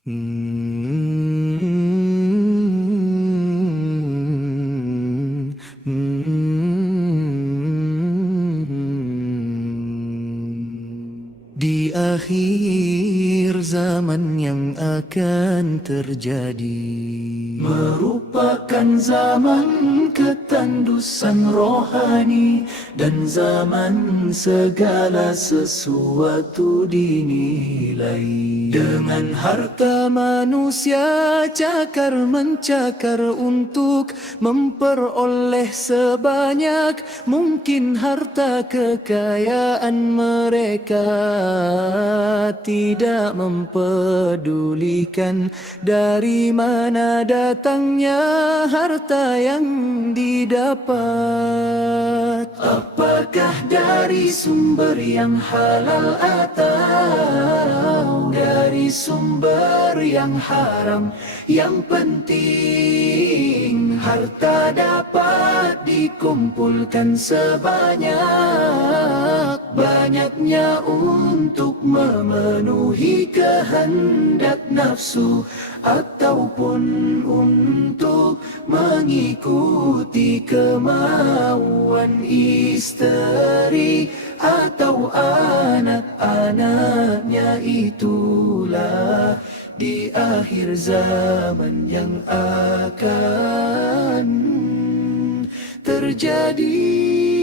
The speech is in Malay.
Hmm, Di akhir zaman yang akan terjadi merupakan zaman ketandusan rohani dan zaman segala sesuatu dinilai. Dengan harta manusia cakar mencakar untuk memperoleh sebanyak mungkin harta kekayaan mereka, tidak mempedulikan dari mana datangnya harta yang didapat. Apakah dari sumber yang halal atau dari sumber yang haram? Yang penting harta dapat dikumpulkan sebanyak-banyaknya untuk memenuhi kehendak nafsu ataupun untuk mengikuti kemauan istri atau anak-anaknya. Itulah di akhir zaman yang akan terjadi.